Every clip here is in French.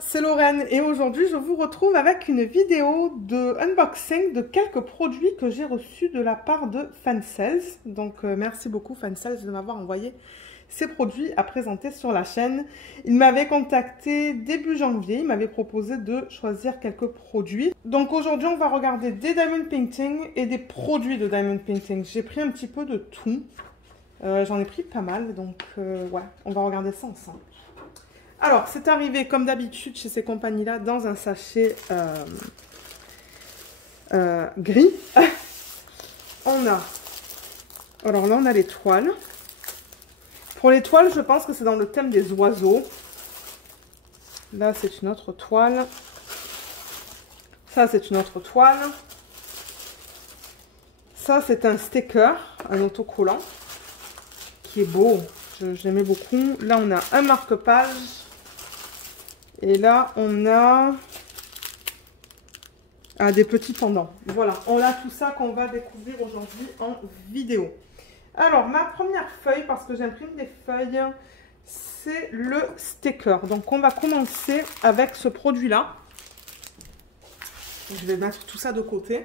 c'est Lorraine et aujourd'hui je vous retrouve avec une vidéo de unboxing de quelques produits que j'ai reçus de la part de Fansales. Donc merci beaucoup Fansales de m'avoir envoyé ces produits à présenter sur la chaîne. Il m'avait contacté début janvier, il m'avait proposé de choisir quelques produits. Donc aujourd'hui on va regarder des diamond painting et des produits de diamond painting. J'ai pris un petit peu de tout, j'en ai pris pas mal, donc ouais, on va regarder ça ensemble. Alors, c'est arrivé comme d'habitude chez ces compagnies-là dans un sachet gris. On a, alors là on a les toiles. Pour les toiles, je pense que c'est dans le thème des oiseaux. Là, c'est une autre toile. Ça, c'est une autre toile. Ça, c'est un sticker, un autocollant, qui est beau. J'aimais beaucoup. Là, on a un marque-page. Et là, on a des petits pendants. Voilà, on a tout ça qu'on va découvrir aujourd'hui en vidéo. Alors, ma première feuille, parce que j'imprime des feuilles, c'est le sticker. Donc, on va commencer avec ce produit-là. Je vais mettre tout ça de côté.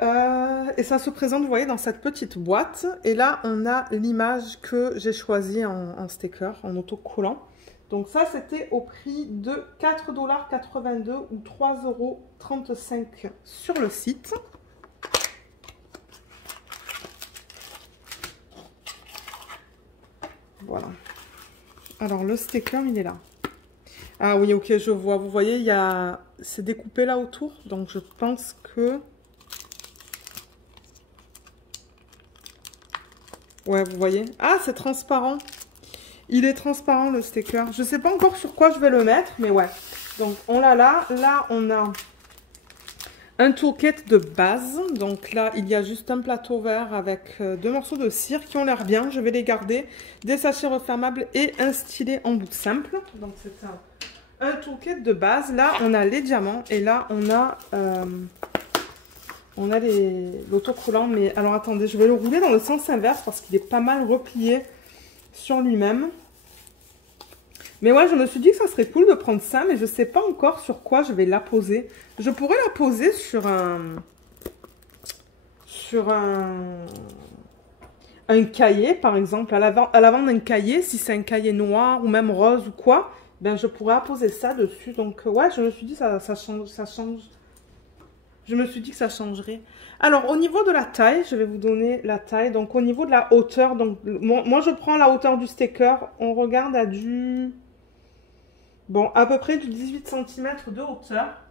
Et ça se présente, vous voyez, dans cette petite boîte. Et là, on a l'image que j'ai choisie en sticker, en autocollant. Donc ça, c'était au prix de 4,82 $ ou 3,35 € sur le site. Voilà. Alors, le sticker, il est là. Ah oui, ok, je vois. Vous voyez, c'est découpé là autour. Donc, je pense que... Ouais, vous voyez. Ah, c'est transparent. Il est transparent, le sticker. Je ne sais pas encore sur quoi je vais le mettre, mais ouais. Donc, on l'a là. Là, on a un toolkit de base. Donc là, il y a juste un plateau vert avec 2 morceaux de cire qui ont l'air bien. Je vais les garder. Des sachets refermables et un stylet en bout simple. Donc, c'est un toolkit de base. Là, on a les diamants. Et là, on a l'autocollant. Mais alors, attendez, je vais le rouler dans le sens inverse parce qu'il est pas mal replié sur lui-même. Mais ouais, je me suis dit que ça serait cool de prendre ça, mais je sais pas encore sur quoi je vais la poser. Je pourrais la poser sur un cahier, par exemple, à l'avant d'un cahier, si c'est un cahier noir ou même rose ou quoi, ben je pourrais poser ça dessus. Donc ouais, je me suis dit ça change. Je me suis dit que ça changerait. Alors, au niveau de la taille, je vais vous donner la taille. Donc, au niveau de la hauteur, donc moi, je prends la hauteur du sticker. On regarde à du... Bon, à peu près du 18 cm de hauteur.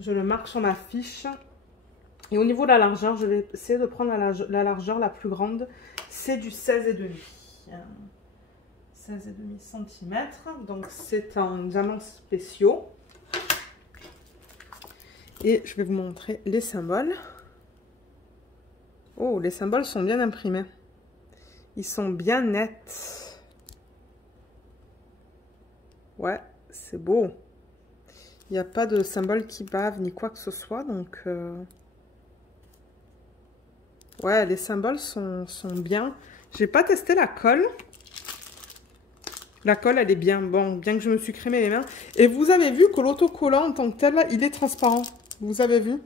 Je le marque sur ma fiche. Et au niveau de la largeur, je vais essayer de prendre la largeur la plus grande. C'est du 16,5. 16,5 cm. Donc, c'est en diamants spéciaux. Et je vais vous montrer les symboles. Oh, les symboles sont bien imprimés. Ils sont bien nets. Ouais, c'est beau. Il n'y a pas de symbole qui bave ni quoi que ce soit. Donc, ouais, les symboles sont bien. J'ai pas testé la colle. La colle, elle est bien. Bon, bien que je me suis crémé les mains. Et vous avez vu que l'autocollant en tant que tel, là, il est transparent. Vous avez vu?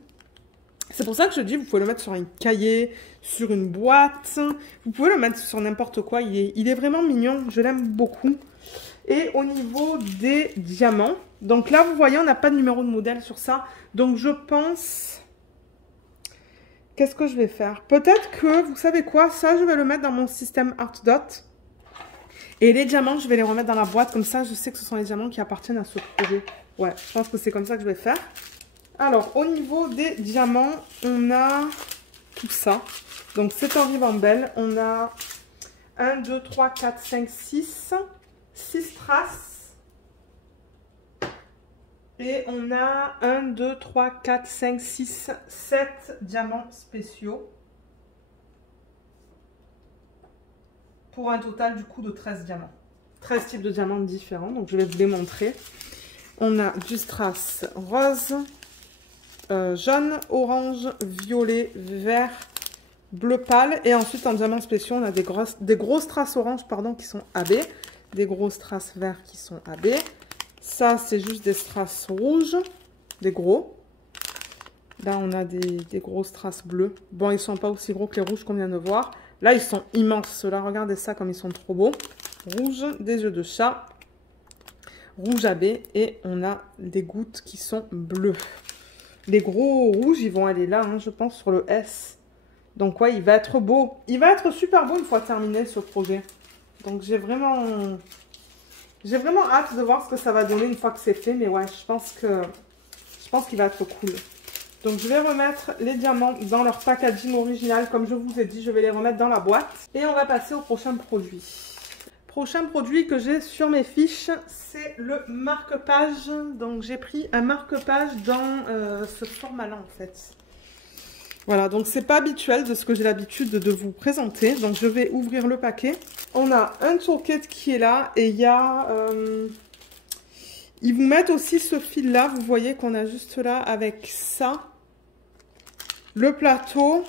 C'est pour ça que je dis, vous pouvez le mettre sur un cahier, sur une boîte. Vous pouvez le mettre sur n'importe quoi. Il est vraiment mignon. Je l'aime beaucoup. Et au niveau des diamants, donc là, vous voyez, on n'a pas de numéro de modèle sur ça. Donc, je pense... Qu'est-ce que je vais faire? Peut-être que, vous savez quoi? Ça, je vais le mettre dans mon système ArtDot. Et les diamants, je vais les remettre dans la boîte. Comme ça, je sais que ce sont les diamants qui appartiennent à ce projet. Ouais, je pense que c'est comme ça que je vais faire. Alors, au niveau des diamants, on a tout ça. Donc, c'est en ribambelle. On a 1, 2, 3, 4, 5, 6. 6 traces. Et on a 1, 2, 3, 4, 5, 6, 7 diamants spéciaux. Pour un total, du coup, de 13 diamants. 13 types de diamants différents. Donc, je vais vous les montrer. On a du strass rose, jaune, orange, violet, vert, bleu pâle. Et ensuite, en diamants spéciaux, on a des grosses traces orange, pardon, qui sont AB. des gros strass verts qui sont AB. Ça, c'est juste des strass rouges, des gros. Là, on a des gros strass bleus. Bon, ils ne sont pas aussi gros que les rouges qu'on vient de voir. Là, ils sont immenses, ceux-là. Regardez ça comme ils sont trop beaux. Rouge, des yeux de chat. Rouge AB. Et on a des gouttes qui sont bleues. Les gros rouges, ils vont aller là, hein, je pense, sur le S. Donc, ouais, il va être beau. Il va être super beau une fois terminé, ce projet. Donc, j'ai vraiment hâte de voir ce que ça va donner une fois que c'est fait. Mais ouais, je pense qu'il va être cool. Donc, je vais remettre les diamants dans leur packaging original. Comme je vous ai dit, je vais les remettre dans la boîte. Et on va passer au prochain produit. Prochain produit que j'ai sur mes fiches, c'est le marque-page. Donc, j'ai pris un marque-page dans ce format-là, en fait. Voilà, donc c'est pas habituel de ce que j'ai l'habitude de vous présenter. Donc, je vais ouvrir le paquet. On a un toolkit qui est là et il y a... ils vous mettent aussi ce fil-là. Vous voyez qu'on a juste là avec ça. Le plateau,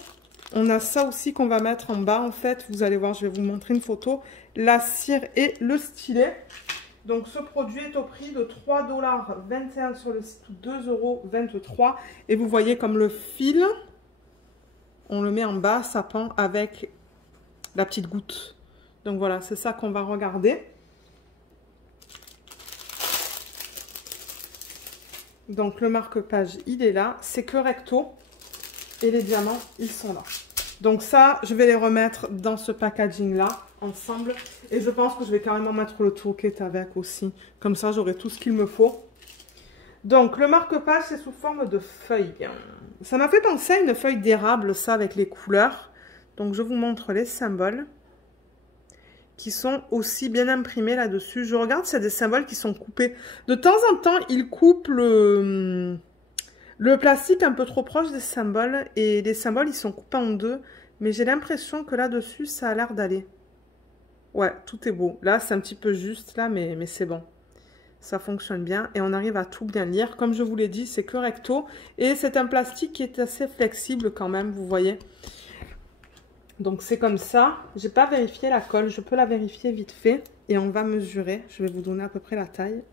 on a ça aussi qu'on va mettre en bas en fait. Vous allez voir, je vais vous montrer une photo. La cire et le stylet. Donc ce produit est au prix de 3,21 $ sur le site, 2,23 €. Et vous voyez comme le fil, on le met en bas, ça pend avec la petite goutte. Donc voilà, c'est ça qu'on va regarder. Donc le marque-page, il est là. C'est que recto. Et les diamants, ils sont là. Donc ça, je vais les remettre dans ce packaging-là, ensemble. Et je pense que je vais carrément mettre le toolkit avec aussi. Comme ça, j'aurai tout ce qu'il me faut. Donc, le marque-page, c'est sous forme de feuille. Ça m'a fait penser à une feuille d'érable, ça, avec les couleurs. Donc, je vous montre les symboles qui sont aussi bien imprimés là-dessus. Je regarde s'il y a des symboles qui sont coupés. De temps en temps, ils coupent le plastique un peu trop proche des symboles et les symboles ils sont coupés en deux, mais j'ai l'impression que là-dessus ça a l'air d'aller. Ouais, tout est beau. Là c'est un petit peu juste là, mais c'est bon. Ça fonctionne bien et on arrive à tout bien lire. Comme je vous l'ai dit, c'est que recto et c'est un plastique qui est assez flexible quand même, vous voyez. Donc c'est comme ça. J'ai pas vérifié la colle, je peux la vérifier vite fait et on va mesurer. Je vais vous donner à peu près la taille.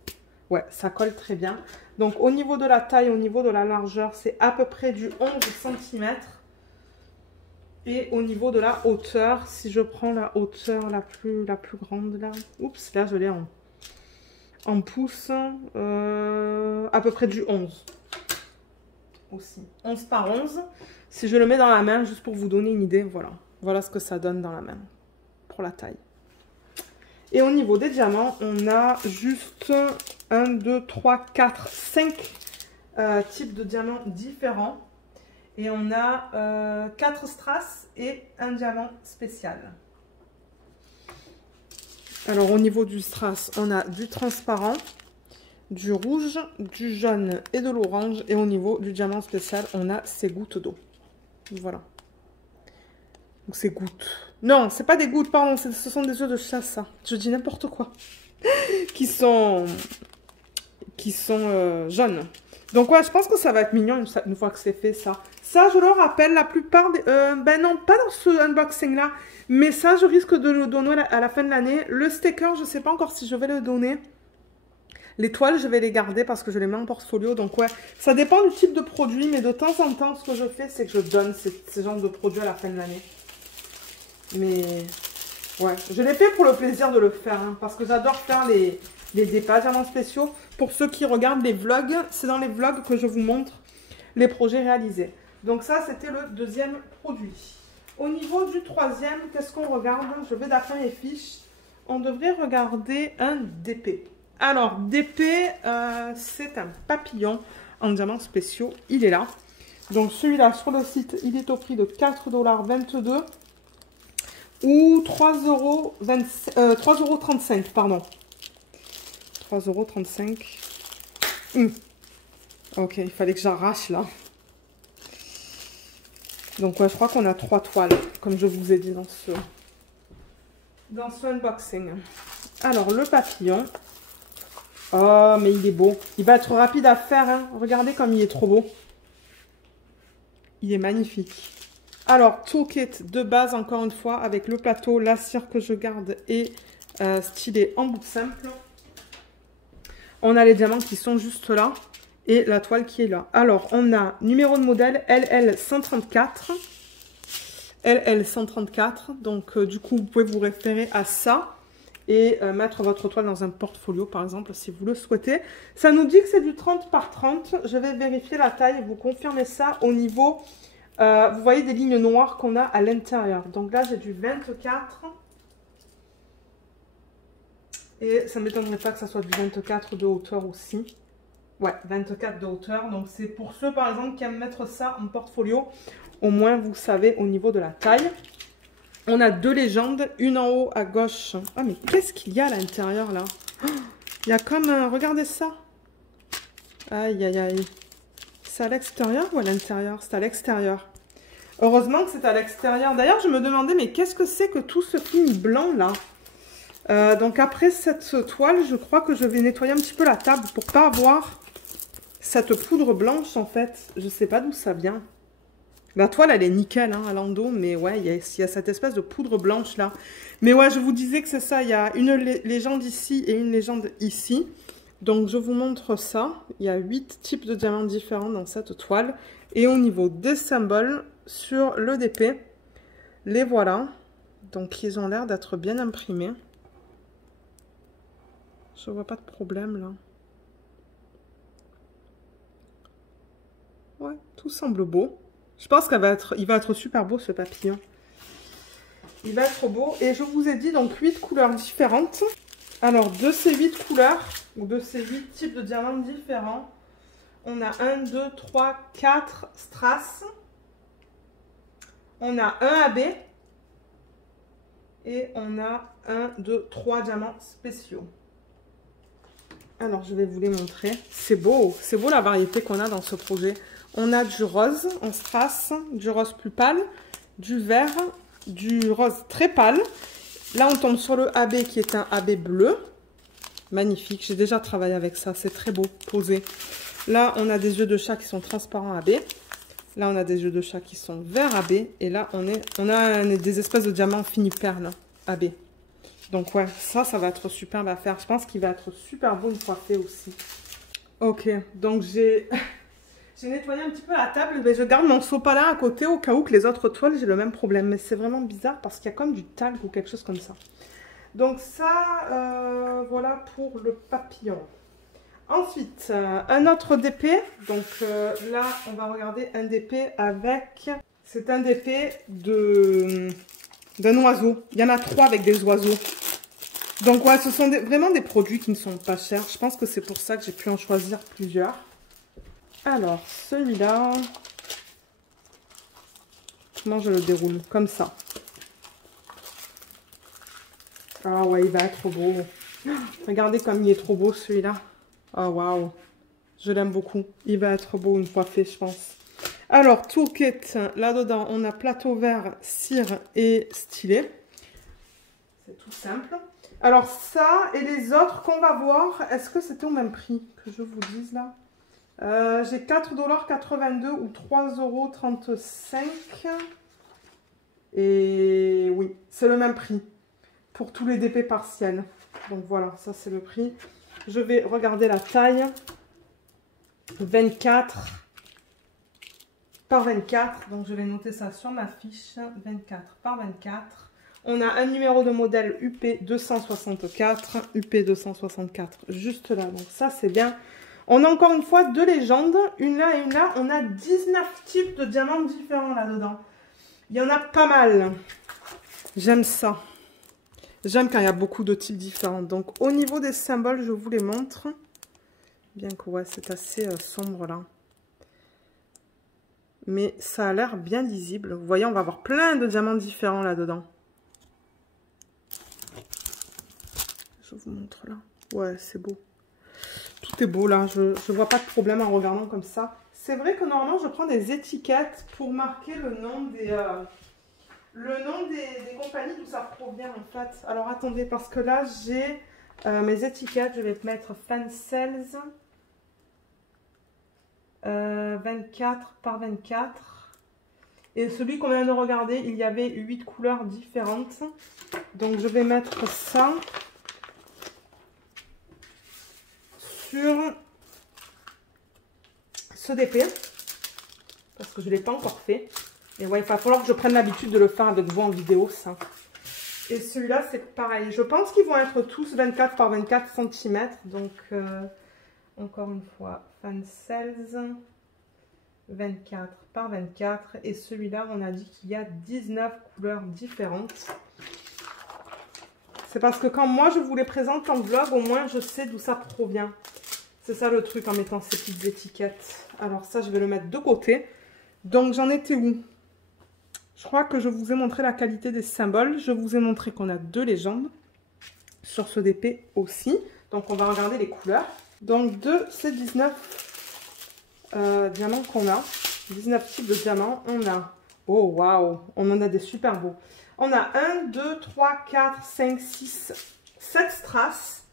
Ouais, ça colle très bien. Donc, au niveau de la taille, au niveau de la largeur, c'est à peu près du 11 cm. Et au niveau de la hauteur, si je prends la hauteur la plus grande là, oups, là je l'ai en pouces, à peu près du 11. Aussi. 11 par 11. Si je le mets dans la main, juste pour vous donner une idée, voilà. Voilà ce que ça donne dans la main, pour la taille. Et au niveau des diamants, on a juste 1, 2, 3, 4, 5 types de diamants différents. Et on a 4 strass et un diamant spécial. Alors au niveau du strass, on a du transparent, du rouge, du jaune et de l'orange. Et au niveau du diamant spécial, on a ces gouttes d'eau. Voilà. Donc ces gouttes. Non, c'est pas des gouttes, pardon, ce sont des œufs de chat, ça. Je dis n'importe quoi. qui sont jaunes. Donc ouais, je pense que ça va être mignon une fois que c'est fait, ça. Ça, je le rappelle, la plupart des... ben non, pas dans ce unboxing-là. Mais ça, je risque de le donner à la fin de l'année. Le sticker, je sais pas encore si je vais le donner. Les toiles, je vais les garder parce que je les mets en portfolio. Donc ouais, ça dépend du type de produit. Mais de temps en temps, ce que je fais, c'est que je donne ces genres de produits à la fin de l'année. Mais ouais, je l'ai fait pour le plaisir de le faire, hein, parce que j'adore faire des diamants spéciaux. Pour ceux qui regardent les vlogs, c'est dans les vlogs que je vous montre les projets réalisés. Donc ça, c'était le deuxième produit. Au niveau du troisième, qu'est-ce qu'on regarde? Je vais d'après mes fiches. On devrait regarder un DP. Alors, DP, c'est un papillon en diamants spéciaux. Il est là. Donc celui-là, sur le site, il est au prix de 4,22 $ ou 3,35 €, pardon. 3,35 €. Ok, il fallait que j'arrache là. Donc ouais, je crois qu'on a 3 toiles, comme je vous ai dit dans ce unboxing. Alors, le papillon. Oh, mais il est beau. Il va être rapide à faire, hein. Regardez comme il est trop beau. Il est magnifique. Alors, toolkit de base, encore une fois, avec le plateau, la cire que je garde et stylé en boucle simple. On a les diamants qui sont juste là et la toile qui est là. Alors, on a numéro de modèle LL134. LL134. Donc, du coup, vous pouvez vous référer à ça et mettre votre toile dans un portfolio, par exemple, si vous le souhaitez. Ça nous dit que c'est du 30 par 30. Je vais vérifier la taille et vous confirmer ça au niveau... vous voyez des lignes noires qu'on a à l'intérieur. Donc là, j'ai du 24. Et ça ne m'étonnerait pas que ça soit du 24 de hauteur aussi. Ouais, 24 de hauteur. Donc c'est pour ceux, par exemple, qui aiment mettre ça en portfolio. Au moins, vous savez au niveau de la taille. On a deux légendes. Une en haut à gauche. Ah, mais qu'est-ce qu'il y a à l'intérieur, là? Oh, il y a comme un... Regardez ça. Aïe, aïe, aïe. C'est à l'extérieur ou à l'intérieur? C'est à l'extérieur. Heureusement que c'est à l'extérieur. D'ailleurs, je me demandais, mais qu'est-ce que c'est que tout ce film blanc, là? Donc après cette toile, je crois que je vais nettoyer un petit peu la table pour pas avoir cette poudre blanche en fait. Je sais pas d'où ça vient. La toile elle est nickel hein, à l'endo, mais ouais, il y a cette espèce de poudre blanche là. Mais ouais, je vous disais que c'est ça, il y a une légende ici et une légende ici. Donc je vous montre ça. Il y a 8 types de diamants différents dans cette toile. Et au niveau des symboles, sur le DP, les voilà. Donc ils ont l'air d'être bien imprimés. Je vois pas de problème là. Ouais, tout semble beau. Je pense qu'il va être super beau ce papillon. Il va être beau. Et je vous ai dit donc 8 couleurs différentes. Alors de ces 8 couleurs, ou de ces 8 types de diamants différents, on a 1, 2, 3, 4 strass. On a un AB. Et on a 1, 2, 3 diamants spéciaux. Alors, je vais vous les montrer. C'est beau la variété qu'on a dans ce projet. On a du rose en strass, du rose plus pâle, du vert, du rose très pâle. Là, on tombe sur le AB qui est un AB bleu. Magnifique, j'ai déjà travaillé avec ça, c'est très beau, posé. Là, on a des yeux de chat qui sont transparents AB. Là, on a des yeux de chat qui sont verts AB. Et là, on a des espèces de diamants fini perles AB. Donc ouais, ça va être superbe à faire. Je pense qu'il va être super beau une fois fait aussi. Ok, donc j'ai nettoyé un petit peu la table. Mais je garde mon sopalin à côté au cas où que les autres toiles, j'ai le même problème. Mais c'est vraiment bizarre parce qu'il y a comme du talc ou quelque chose comme ça. Donc ça, voilà pour le papillon. Ensuite, un autre DP. Donc là, on va regarder un DP avec... C'est un DP d'un oiseau. Il y en a 3 avec des oiseaux. Donc ouais, ce sont vraiment des produits qui ne sont pas chers. Je pense que c'est pour ça que j'ai pu en choisir plusieurs. Alors, celui-là... Comment je le déroule? Comme ça. Ah ouais, il va être beau. Regardez comme il est trop beau celui-là. Oh waouh. Je l'aime beaucoup. Il va être beau une fois fait, je pense. Alors, toolkit, là-dedans, on a plateau vert, cire et stylet. C'est tout simple. Alors ça et les autres qu'on va voir, est-ce que c'était au même prix que je vous dise là? J'ai 4,82 $ ou 3,35 €. Et oui, c'est le même prix pour tous les DP partiels. Donc voilà, ça c'est le prix. Je vais regarder la taille. 24 par 24. Donc je vais noter ça sur ma fiche. 24 par 24. On a un numéro de modèle UP264. UP264 juste là. Donc ça c'est bien. On a encore une fois 2 légendes. Une là et une là. On a 19 types de diamants différents là-dedans. Il y en a pas mal. J'aime ça. J'aime quand il y a beaucoup de types différents. Donc au niveau des symboles, je vous les montre. Bien que ouais, c'est assez sombre là. Mais ça a l'air bien lisible. Vous voyez, on va avoir plein de diamants différents là-dedans. Je vous montre là. Ouais, c'est beau. Tout est beau là. Je ne vois pas de problème en regardant comme ça. C'est vrai que normalement, je prends des étiquettes pour marquer le nom des compagnies d'où ça provient en fait. Alors attendez, parce que là, j'ai mes étiquettes. Je vais mettre Fansales. 24 par 24. Et celui qu'on vient de regarder, il y avait 8 couleurs différentes. Donc je vais mettre ça sur ce DP. Parce que je ne l'ai pas encore fait. Et ouais, il va falloir que je prenne l'habitude de le faire avec vous en vidéo, ça. Et celui-là, c'est pareil. Je pense qu'ils vont être tous 24 par 24 cm. Donc, encore une fois, Fan Cells, 24 par 24. Et celui-là, on a dit qu'il y a 19 couleurs différentes. C'est parce que quand moi, je vous les présente en vlog, au moins, je sais d'où ça provient. C'est ça le truc en mettant ces petites étiquettes. Alors ça, je vais le mettre de côté. Donc, j'en étais où? Je crois que je vous ai montré la qualité des symboles. Je vous ai montré qu'on a 2 légendes sur ce DP aussi. Donc, on va regarder les couleurs. Donc, de ces 19 diamants qu'on a, 19 types de diamants, on a... Oh, waouh! On en a des super beaux. On a 1, 2, 3, 4, 5, 6, 7 strass.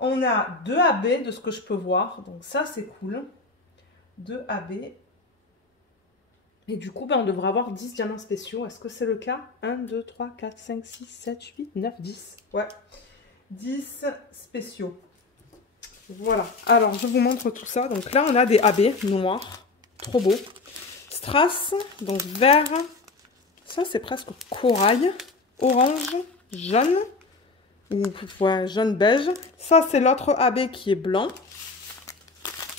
On a 2 AB de ce que je peux voir. Donc, ça, c'est cool. 2 AB. Et du coup, ben, on devrait avoir 10 diamants spéciaux. Est-ce que c'est le cas? 1, 2, 3, 4, 5, 6, 7, 8, 9, 10. Ouais, 10 spéciaux. Voilà. Alors, je vous montre tout ça. Donc là, on a des AB noirs. Trop beau. Strass, donc vert. Ça, c'est presque corail. Orange, jaune. Ou ouais, jaune beige. Ça, c'est l'autre AB qui est blanc.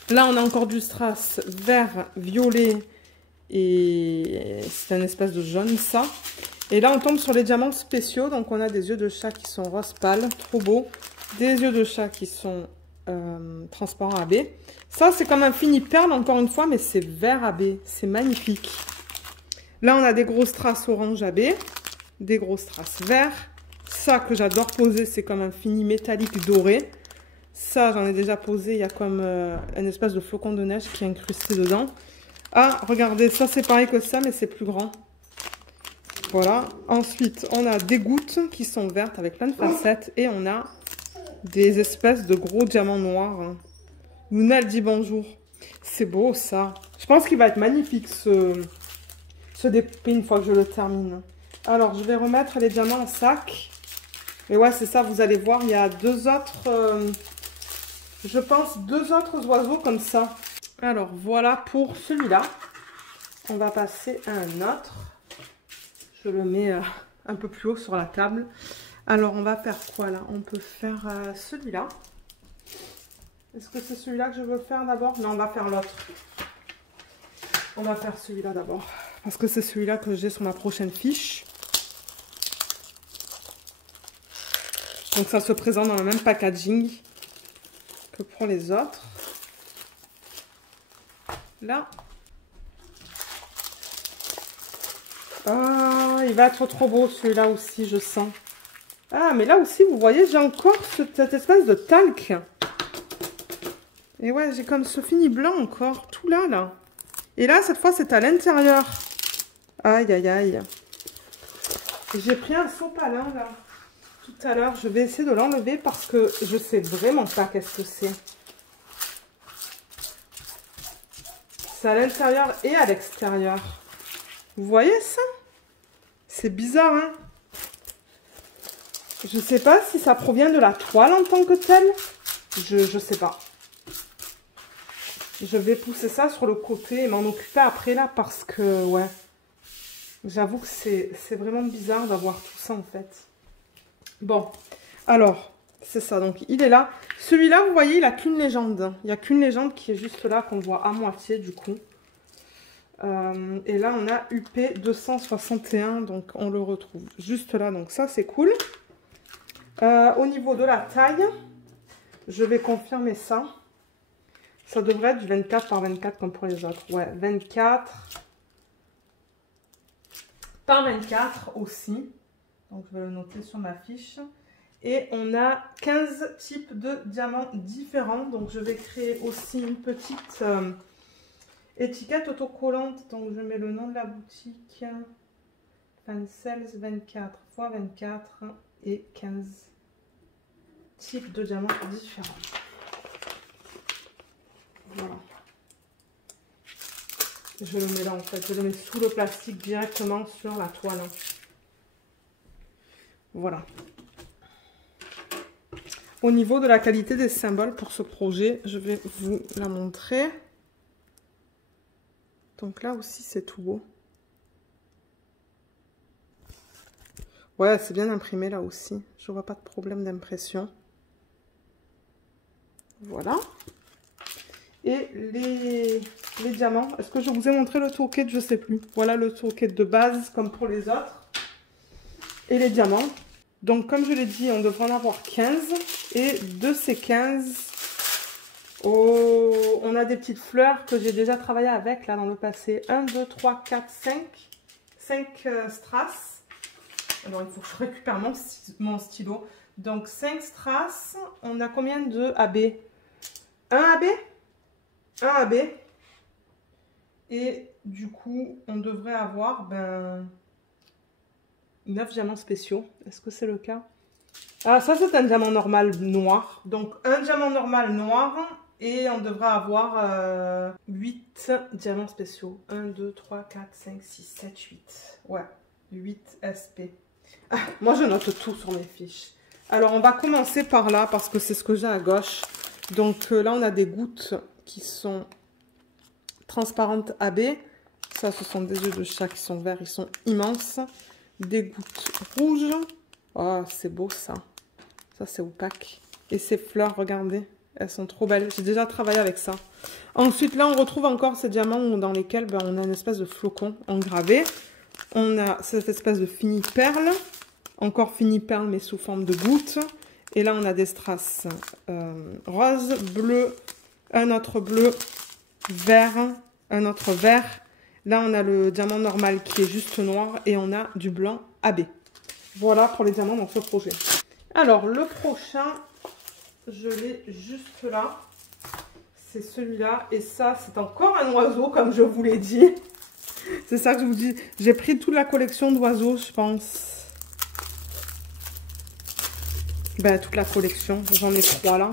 Là, on a encore du strass vert, violet. Et c'est un espèce de jaune, ça. Et là, on tombe sur les diamants spéciaux. Donc, on a des yeux de chat qui sont rose pâle. Trop beau. Des yeux de chat qui sont transparents AB. Ça, c'est comme un fini perle, encore une fois, mais c'est vert AB. C'est magnifique. Là, on a des gros strass orange AB. Des gros strass vert. Ça, que j'adore poser, c'est comme un fini métallique doré. Ça, j'en ai déjà posé. Il y a comme un espèce de flocon de neige qui est incrusté dedans. Ah, regardez, ça c'est pareil que ça, mais c'est plus grand. Voilà. Ensuite, on a des gouttes qui sont vertes avec plein de facettes. Et on a des espèces de gros diamants noirs. Luna, elle dit bonjour. C'est beau, ça. Je pense qu'il va être magnifique, ce DP, une fois que je le termine. Alors, je vais remettre les diamants en sac. Et ouais, c'est ça, vous allez voir, il y a 2 autres... je pense 2 autres oiseaux comme ça. Alors, voilà pour celui-là. On va passer à un autre. Je le mets un peu plus haut sur la table. Alors, on va faire quoi, là? On peut faire celui-là. Est-ce que c'est celui-là que je veux faire d'abord? Non, on va faire l'autre. On va faire celui-là d'abord. Parce que c'est celui-là que j'ai sur ma prochaine fiche. Donc, ça se présente dans le même packaging que pour les autres. Là. Ah, il va être trop beau celui-là aussi, je sens. Ah, mais là aussi, vous voyez, j'ai encore cette espèce de talc. Et ouais, j'ai comme ce fini blanc encore, tout là, là. Et là, cette fois, c'est à l'intérieur. Aïe, aïe, aïe. J'ai pris un sopalin, là, tout à l'heure. Je vais essayer de l'enlever parce que je sais vraiment pas qu'est-ce que c'est. C'est à l'intérieur et à l'extérieur. Vous voyez ça? C'est bizarre, hein? Je sais pas si ça provient de la toile en tant que telle. Je sais pas. Je vais pousser ça sur le côté et m'en occuper après là parce que, ouais. J'avoue que c'est vraiment bizarre d'avoir tout ça en fait. Bon, alors, c'est ça. Donc, il est là. Celui-là, vous voyez, il n'a qu'une légende. Il n'y a qu'une légende qui est juste là, qu'on voit à moitié du coup. Et là, on a UP 261. Donc, on le retrouve juste là. Donc, ça, c'est cool. Au niveau de la taille, je vais confirmer ça. Ça devrait être du 24 par 24 comme pour les autres. Ouais, 24 par 24 aussi. Donc, je vais le noter sur ma fiche. Et on a 15 types de diamants différents. Donc, je vais créer aussi une petite étiquette autocollante. Donc, je mets le nom de la boutique. Fan Cells 24 x 24 et 15 types de diamants différents. Voilà. Je le mets là en fait, je le mets sous le plastique directement sur la toile. Voilà. Au niveau de la qualité des symboles pour ce projet, je vais vous la montrer. Donc là aussi c'est tout beau. Ouais, c'est bien imprimé là aussi. Je vois pas de problème d'impression. Voilà. Et les diamants. Est-ce que je vous ai montré le toolkit? Je sais plus. Voilà le toolkit de base comme pour les autres. Et les diamants. Donc comme je l'ai dit, on devrait en avoir 15. Et de ces 15, on a des petites fleurs que j'ai déjà travaillé avec là dans le passé. 1, 2, 3, 4, 5. 5 strass. Alors, il faut que je récupère mon stylo. Donc, 5 strass. On a combien de AB? 1 AB? 1 AB. Et du coup, on devrait avoir 9 diamants spéciaux. Est-ce que c'est le cas? Ah, ça, c'est un diamant normal noir. Donc, un diamant normal noir. Et on devrait avoir 8 diamants spéciaux. 1, 2, 3, 4, 5, 6, 7, 8. Ouais, 8 SP. Ah, moi, je note tout sur mes fiches. Alors, on va commencer par là parce que c'est ce que j'ai à gauche. Donc là, on a des gouttes qui sont transparentes AB. Ça, ce sont des œufs de chat qui sont verts. Ils sont immenses. Des gouttes rouges. Oh, c'est beau, ça. Ça, c'est opaque. Et ces fleurs, regardez. Elles sont trop belles. J'ai déjà travaillé avec ça. Ensuite, là, on retrouve encore ces diamants dans lesquels on a une espèce de flocon engravé. On a cette espèce de fini perle. Encore fini perle, mais sous forme de gouttes. Et là, on a des strass rose, bleu, un autre bleu, vert, un autre vert. Là, on a le diamant normal qui est juste noir. Et on a du blanc AB. Voilà pour les diamants dans ce projet. Alors, le prochain, je l'ai juste là. C'est celui-là. Et ça, c'est encore un oiseau, comme je vous l'ai dit. C'est ça que je vous dis. J'ai pris toute la collection d'oiseaux, je pense. Toute la collection. J'en ai 3 là.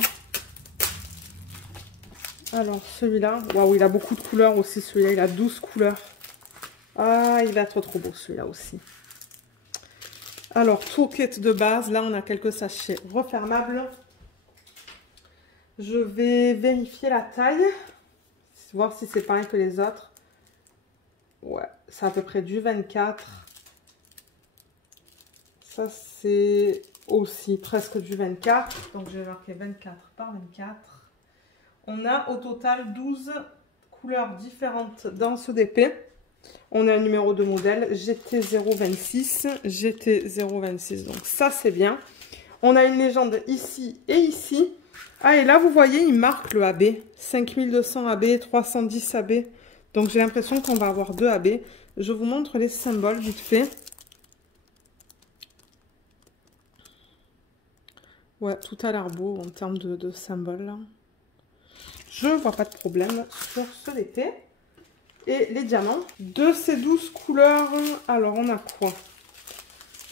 Alors, celui-là. Waouh, il a beaucoup de couleurs aussi, celui-là. Il a 12 couleurs. Ah, il va être trop beau, celui-là aussi. Alors, toolkit de base. Là, on a quelques sachets refermables. Je vais vérifier la taille. Voir si c'est pareil que les autres. Ouais, c'est à peu près du 24. Ça, c'est aussi presque du 24. Donc, j'ai marqué 24 par 24. On a au total 12 couleurs différentes dans ce DP. On a un numéro de modèle GT026. GT026. Donc, ça, c'est bien. On a une légende ici et ici. Ah, et là, vous voyez, il marque le AB. 5200 AB, 310 AB. Donc, j'ai l'impression qu'on va avoir 2 AB. Je vous montre les symboles vite fait. Ouais, tout a l'air beau en termes de symboles. Là. Je vois pas de problème sur ce DP. Et les diamants. De ces 12 couleurs, alors, on a quoi?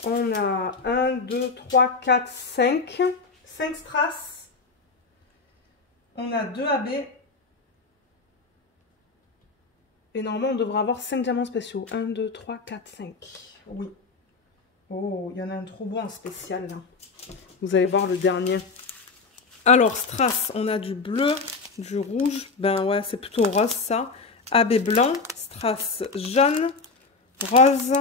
On a 1, 2, 3, 4, 5. 5 strass. On a 2 AB. Et normalement, on devrait avoir 5 diamants spéciaux. 1, 2, 3, 4, 5. Oui. Oh, il y en a un trop beau en spécial, là. Vous allez voir le dernier. Alors, strass, on a du bleu, du rouge. Ben ouais, c'est plutôt rose, ça. AB blanc, strass jaune, rose,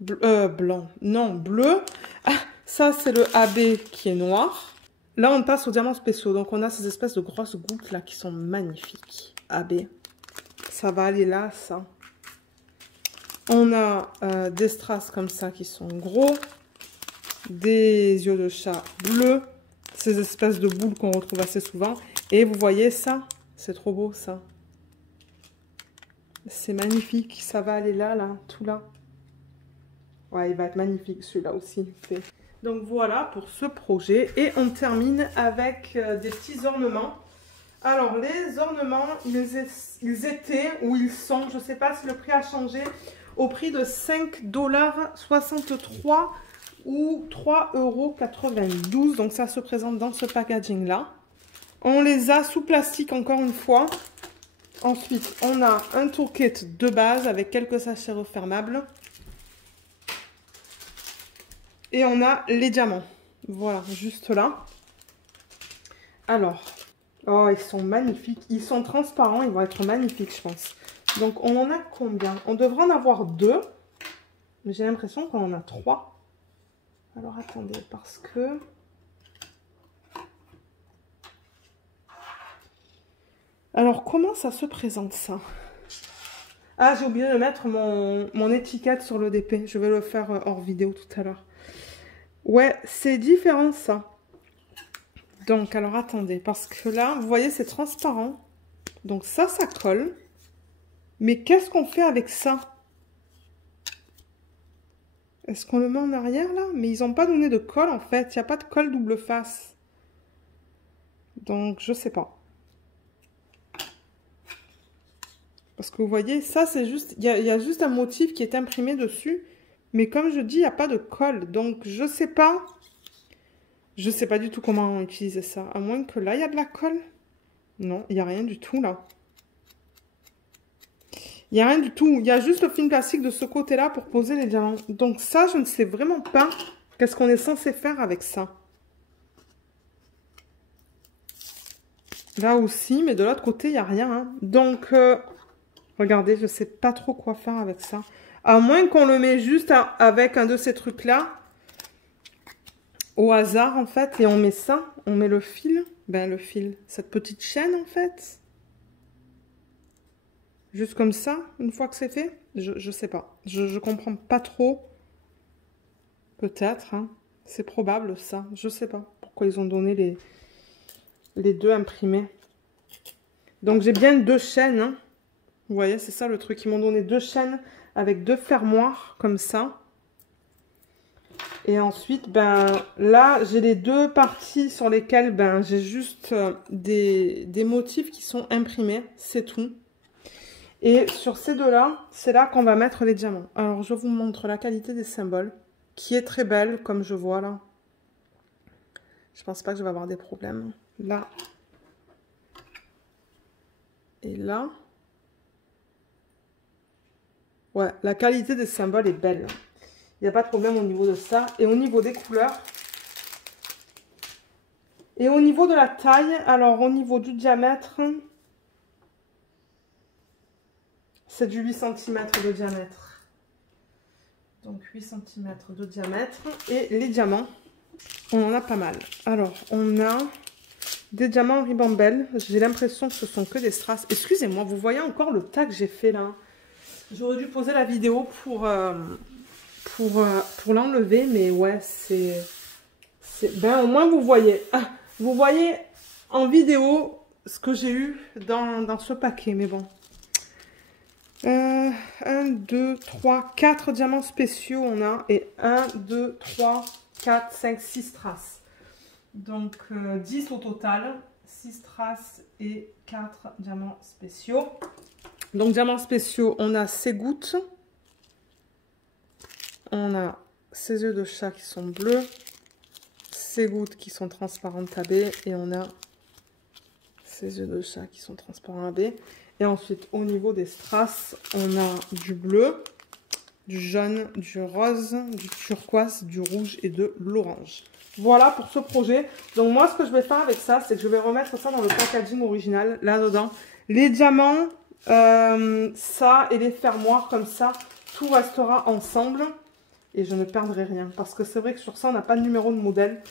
blanc. Non, bleu. Ah, ça, c'est le AB qui est noir. Là, on passe aux diamants spéciaux. Donc, on a ces espèces de grosses gouttes, là, qui sont magnifiques. AB. Ça va aller là, ça. On a des strass comme ça qui sont gros. Des yeux de chat bleus. Ces espèces de boules qu'on retrouve assez souvent. Et vous voyez ça? C'est trop beau, ça. C'est magnifique. Ça va aller là, là, tout là. Ouais, il va être magnifique, celui-là aussi. Donc, voilà pour ce projet. Et on termine avec des petits ornements. Alors, les ornements, ils étaient, ou ils sont, je ne sais pas si le prix a changé, au prix de 5,63 $ ou 3,92 €. Donc, ça se présente dans ce packaging-là. On les a sous plastique, encore une fois. Ensuite, on a un toolkit de base avec quelques sachets refermables. Et on a les diamants. Voilà, juste là. Alors, oh, ils sont magnifiques. Ils sont transparents, ils vont être magnifiques, je pense. Donc, on en a combien? On devrait en avoir 2. Mais j'ai l'impression qu'on en a 3. Alors, attendez, parce que... Alors, comment ça se présente, ça? Ah, j'ai oublié de mettre mon étiquette sur le DP. Je vais le faire hors vidéo tout à l'heure. Ouais, c'est différent, ça. Donc, alors, attendez. Parce que là, vous voyez, c'est transparent. Donc, ça colle. Mais qu'est-ce qu'on fait avec ça? Est-ce qu'on le met en arrière, là? Mais ils n'ont pas donné de colle, en fait. Il n'y a pas de colle double face. Donc, je sais pas. Parce que vous voyez, ça, c'est juste... Il y a juste un motif qui est imprimé dessus. Mais comme je dis, il n'y a pas de colle. Donc, je sais pas. Je sais pas du tout comment utiliser ça. À moins que là, il y a de la colle. Non, il n'y a rien du tout, là. Il n'y a rien du tout. Il y a juste le film plastique de ce côté-là pour poser les diamants. Donc ça, je ne sais vraiment pas qu'est-ce qu'on est censé faire avec ça. Là aussi, mais de l'autre côté, il n'y a rien. Hein. Donc, regardez, je ne sais pas trop quoi faire avec ça. À moins qu'on le met juste avec un de ces trucs-là. Au hasard, en fait. Et on met ça. On met le fil. Ben, le fil. Cette petite chaîne, en fait. Juste comme ça, une fois que c'est fait, je sais pas. Je comprends pas trop. Peut-être, hein. C'est probable ça. Je sais pas pourquoi ils ont donné les deux imprimés. Donc j'ai bien 2 chaînes. Hein. Vous voyez, c'est ça le truc. Ils m'ont donné 2 chaînes avec 2 fermoirs comme ça. Et ensuite, ben là, j'ai les 2 parties sur lesquelles ben, j'ai juste des motifs qui sont imprimés. C'est tout. Et sur ces 2-là, c'est là qu'on va mettre les diamants. Alors, je vous montre la qualité des symboles, qui est très belle, comme je vois là. Je pense pas que je vais avoir des problèmes. Là. Et là. Ouais, la qualité des symboles est belle. Il n'y a pas de problème au niveau de ça. Et au niveau des couleurs. Et au niveau de la taille, alors au niveau du diamètre... C'est du 8 cm de diamètre. Donc 8 cm de diamètre. Et les diamants, on en a pas mal. Alors, on a des diamants en ribambelle. J'ai l'impression que ce sont que des strass. Excusez-moi, vous voyez encore le tas que j'ai fait là. J'aurais dû poser la vidéo pour l'enlever. Mais ouais, c'est... Ben, au moins, vous voyez. Ah, vous voyez en vidéo ce que j'ai eu dans ce paquet. Mais bon. 1, 2, 3, 4 diamants spéciaux on a. Et 1, 2, 3, 4, 5, 6 strass. Donc 10 au total. 6 strass et 4 diamants spéciaux. Donc diamants spéciaux, on a ces gouttes. On a ces œufs de chat qui sont bleus. Ces gouttes qui sont transparentes AB. Et on a ces œufs de chat qui sont transparents AB. Et ensuite, au niveau des strass, on a du bleu, du jaune, du rose, du turquoise, du rouge et de l'orange. Voilà pour ce projet. Donc moi, ce que je vais faire avec ça, c'est que je vais remettre ça dans le packaging original, là-dedans. Les diamants, ça et les fermoirs comme ça, tout restera ensemble. Et je ne perdrai rien. Parce que c'est vrai que sur ça, on n'a pas de numéro de modèle.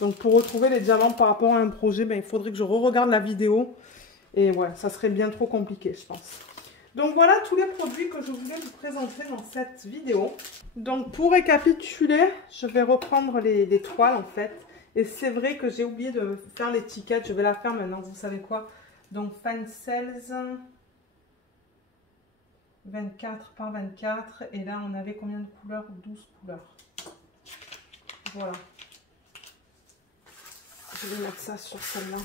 Donc pour retrouver les diamants par rapport à un projet, ben, il faudrait que je re-regarde la vidéo. Et ouais, ça serait bien trop compliqué, je pense. Donc voilà tous les produits que je voulais vous présenter dans cette vidéo. Donc pour récapituler, je vais reprendre les toiles en fait. Et c'est vrai que j'ai oublié de faire l'étiquette, je vais la faire maintenant, vous savez quoi. Donc Fan Cells 24 par 24. Et là on avait combien de couleurs? 12 couleurs. Voilà. Je vais mettre ça sur celle-là.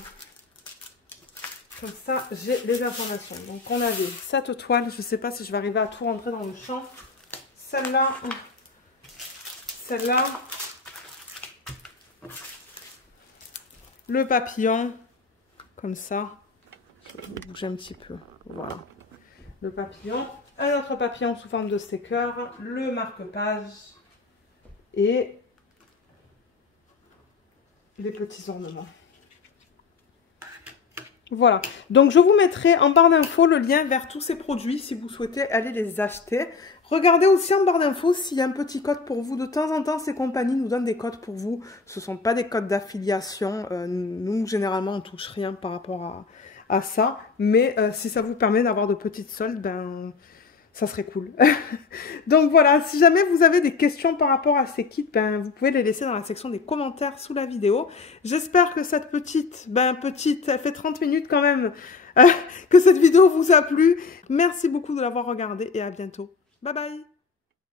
Comme ça, j'ai les informations. Donc, on avait cette toile. Je ne sais pas si je vais arriver à tout rentrer dans le champ. Celle-là. Celle-là. Le papillon. Comme ça. Je vais bouger un petit peu. Voilà. Le papillon. Un autre papillon sous forme de sticker. Le marque-page. Et des petits ornements. Voilà, donc je vous mettrai en barre d'infos le lien vers tous ces produits si vous souhaitez aller les acheter. Regardez aussi en barre d'infos s'il y a un petit code pour vous. De temps en temps, ces compagnies nous donnent des codes pour vous. Ce ne sont pas des codes d'affiliation. Nous, généralement, on ne touche rien par rapport à ça. Mais si ça vous permet d'avoir de petites soldes, ben, ça serait cool. Donc voilà, si jamais vous avez des questions par rapport à ces kits, ben, vous pouvez les laisser dans la section des commentaires sous la vidéo. J'espère que cette petite, elle fait 30 minutes quand même, que cette vidéo vous a plu. Merci beaucoup de l'avoir regardée et à bientôt. Bye bye!